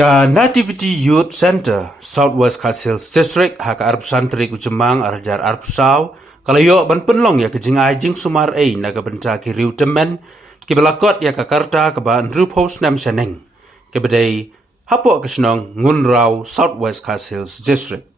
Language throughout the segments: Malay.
Ka Nativity Youth Center, Southwest Castles District, haka arp santri kujemang arjar arp saw, kalayo ban penlong ya kejingai jing sumar naga benta ki riu temen, ki belakot ya kakarta keba Andrew Post nam shaneng, ki bedai hapok kesnong ngun rau Southwest Castles District.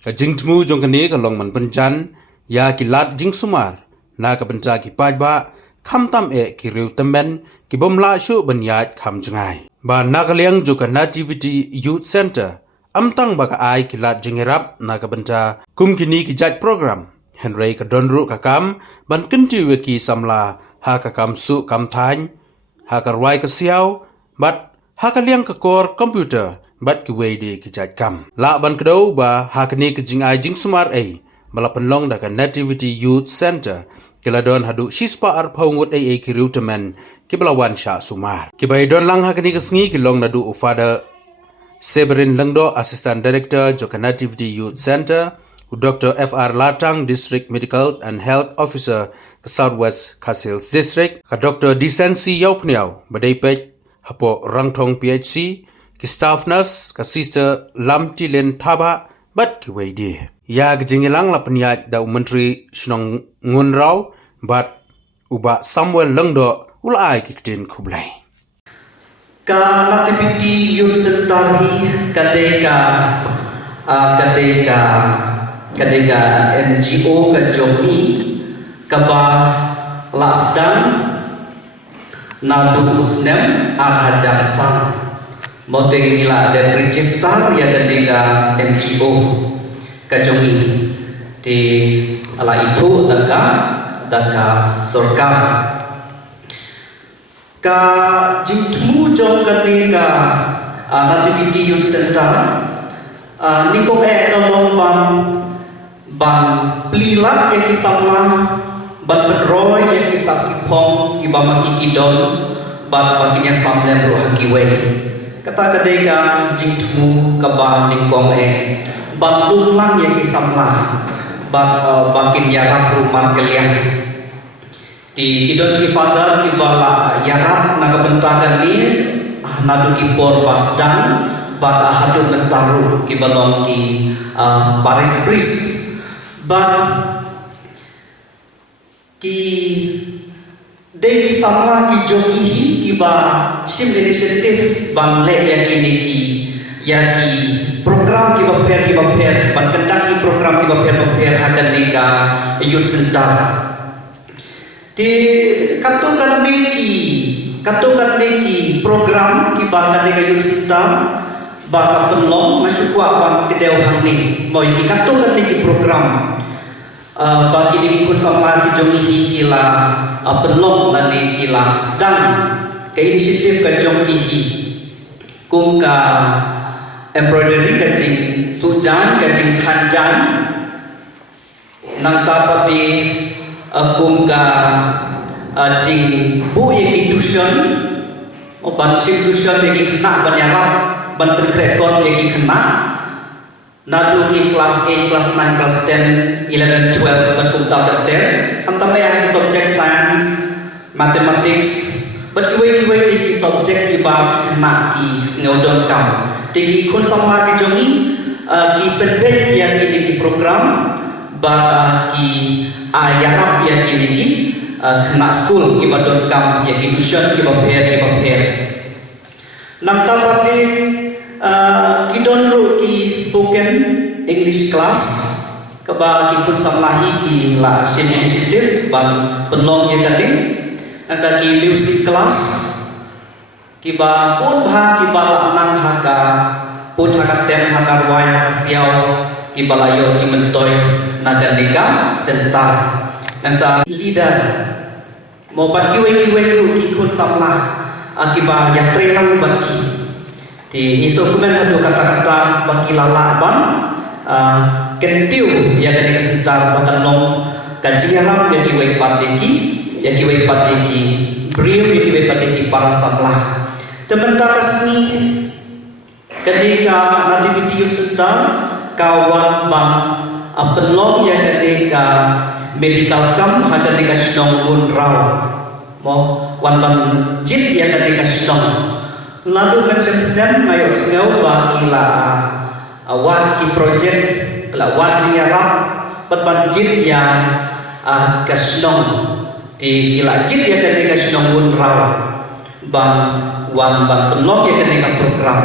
Ka jing temu jong kene kalong man penjan, ya ki lat jing sumar, naga benta ki pajba, kam tam ki riu temen, ki bomla syu benyat kam jengai. Ba nakaliang juga Nativity Youth Center amtang baka ai kilat jingerap naga benta kum kini kijat program Henry kadonru kakam ban kenti weki samla ha kakam su kam thain ha karwai kasiau bat ha kaliang kakor komputer bat kiwei di kijat kam la ban kedau ba ha kini kijingai jing sumar bala penlong daga Nativity Youth Center kiladon hadu shispa arpaungut kiriu temen kibelawan sya sumar kibai don lang hakani kesngi kilong nadu ufada Severin Lengdo Assistant Director Joka Nativity Youth Center Dr. F.R. Latang District Medical and Health Officer ke Southwest Castles District ka Dr. Decency Yaupniau badai pej hapo Rangtong PHC ki staff nurse ka Sister Lam Tilin Thaba bat ki weidi ya gejingilang la penyat da menteri Shnong Ngunrau bat uba Samuel Lengdo ulai kitin kublai ka Nativity Youth Center hi kadeka NGO ka jomi ka ba lasdang nadu usnem arhajar sang moteng ila dan register ya kadeka NGO ka jomi di ala itu daka surga ka jingtmu jong kadeka Nativity Youth Center nikong kalong ban plilat yang kisamla ban penroy yang kisap kipong kibama kikidon ban baginya samlen roh hakiwe kata kadeka jingtmu kaban nikong ban lumlang yang kisamla ban bakin yarap rumah kalian di kidon kifadar kibala yarap naga bentagan ni nadu kipor pasdan bat hadu bentaru kibalong ki baris pris bat ki deki sama ki jogi kiba sim initiative bang le yakini ki yaki program kiba per ban kendaki program kiba per hadan nika youth center di katukan neki program kiba kadeka youth center baka penlong masuk kuapan kedeu hangni moi ikatukan neki program bagi diri kun sama ki jongi kila penlong nani kila sedang ke inisiatif ka jongi kum ka embroidery ka jing tujan ka jing khanjan nang tapati kum ka jing bu ye tuition o ban tuition ye kena banyarap ban rekod yang kena nadu ki kelas A, kelas 9, kelas 10, 11, 12 ban kumta terter am yang subject science, mathematics but iwe ki subject ki ba kena ki ngodon kam tigi kun sama ki jongi ki penbet yang ki program ba ki ayarap yang ki kena school ki badon kam yang ki tuition ki ba per nang tapati kidon ru ki spoken English class keba ki pun samlahi ki la sensitive ban penong ye kading angka ki music class kiba pun bha kiba nang haka pun haka tem haka wai haka siau kiba layo cimentoy naga nika sentar anta leader mo ban kiwe ru ki kun samlah akiba yatre lang baki di instrumen hadu kata-kata bagi lalaban kentiu yang ada sekitar bahkan nom kajian yang diwei pateki beliau yang diwei pateki para sablah tementara resmi ketika Nativity Youth Center kawan bang penlong yang ketika medical camp ada di Kasnong Gunrau mo wan ban jit yang ketika Kasnong lalu macam sedang ngayo sengau ba ila wat ki project la wat jiarap berbanjir yang kasnong di ila jit ya kan kasnong bun raw ban wan ban penok ya kan program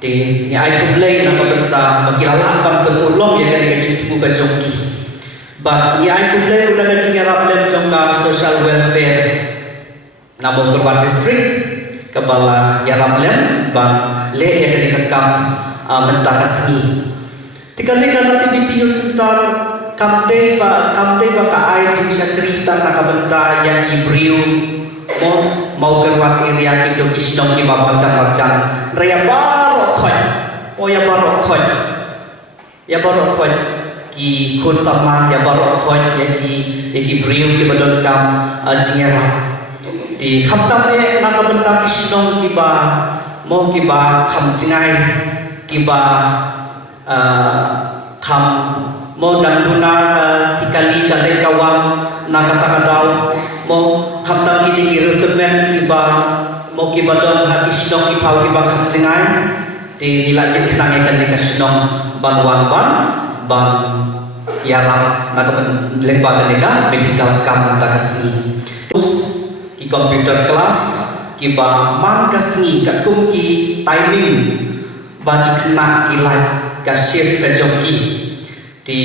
di ni ai kumlei na pabenta makilala ban penulong ya kan jitubu ka jongki ba ni ai kumlei udah ka jiarap lem jongka social welfare namo Kerwat district kepala ya rablem ban le ya kan kam mentakasni tikali kan activity yang sekitar kamde ba ka ai jing sakrita na kabenta yang ibriu mau Kerwat area itu isdom ki ba macam-macam raya barok khoi ya barok khoi ki kun sama ya barok khoi ya ki briu ki badon kam jingera di khamtam e na kabenta isdom ki ba kham jingai ki ba kham mo dan guna tikali kali kawan na kata-kata mo khamtam kini kiru temen kiba mo kiba don ha isnong ipau kiba kham jengai di ilajit nangekan di kasnong ban yara na kapan lembaga nega medical kam takasni terus ki computer class kiba man kasni ka kumki timing bagi kena kilai ka shift ka joki di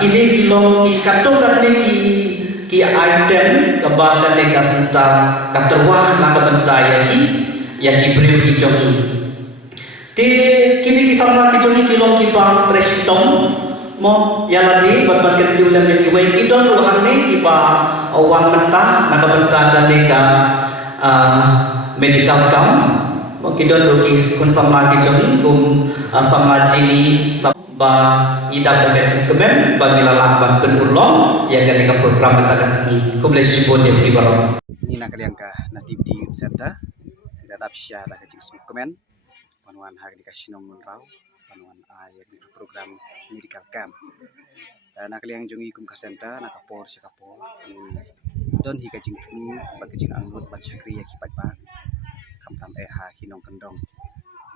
kini kilong ki katokan ki item kebakan ka senta ka terwah na kabenta ya ki beriu ki joki di kini ki sama ki joki kilong ki bang prestong mo ya lagi ban kerjulan ki wei idon ruhang ni ki ba wan menta na kabenta kan ka medical kam mo kidon ruki kun sama ki joki kum sama jini ba idap ka kemen bagi lalaban penulong ya kan ka program takasni kumle sibon ya pribaro ni nak liang ka native di youth center dadap sya da ka jing kemen panuan hari ka sinong raw panuan ya di program medical camp nak liang jongi kum ka center nak por sya kapor don hi ka jing tu ba ka jing angut ba chakri ya ki pat ba kam tam ha kinong kendong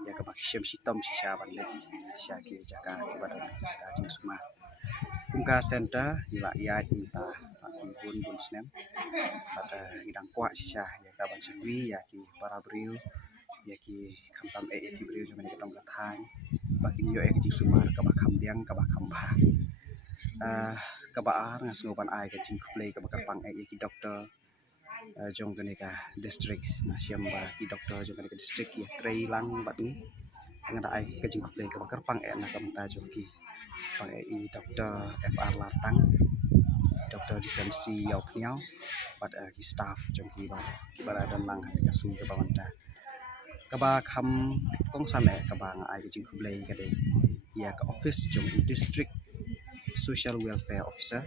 ya ka bak syam sitom sya ban le sya ki jaga ki badon jaga jing suma kum ka center ila ya minta ki bun snem pada idang kwa sya ya ka ban chakri ya ki para briu ya ki kam tam ki briu jong ni ka dong ka thai ba ki yo ki jing suma ka ba kam biang ka ba kam ba ka ba ar ngas ngoban ai ka jing kuplei ka ba pang ki doktor jong ka district na siam ba ki doktor jong ka district ya trei lang bat ni ngada ai ka jing kuplei ka ba pang na ka mta jong ki pang doktor FR Lartang doktor lisensi yau pniau bat ki staff jong ki ba dan lang ka si ka ba mta ka ba kham kong san ka ba ai ka jing kuplei ka de ya ka office jong district social welfare officer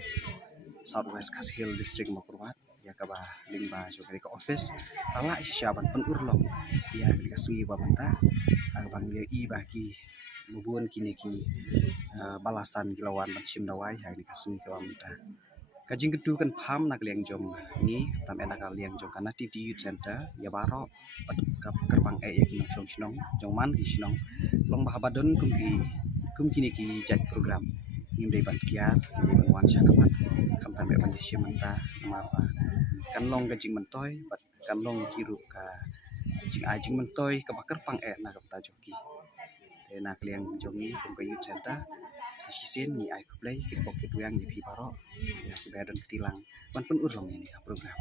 Southwest Khas Hill district Makurwat ya ka ba lingba jo ka office tala syaban penurlong ya ka si ba menta bang le I ba ki mubun kini ki balasan kilawan ban sim dawai ha ni ka si ka menta ka jing kedu kan pham nak liang jom ni tam enak ka liang jom kana ti youth center ya baro pat ka kerbang ya ki nong snong jong man ki snong long ba badon kum kini ki jaj program nim dei ban kiar ni ban wan sya kaman kam tam ban sim menta mar ba kan long ka jing mentoy bat kan long kiru ka jing ai jing mentoy ka bakar pang na ka ta joki te na kliang jongi kum ka youth center sisin ni ai kuplay ki pocket yang ni pi baro ya ki badon tilang ban pun urlong ini program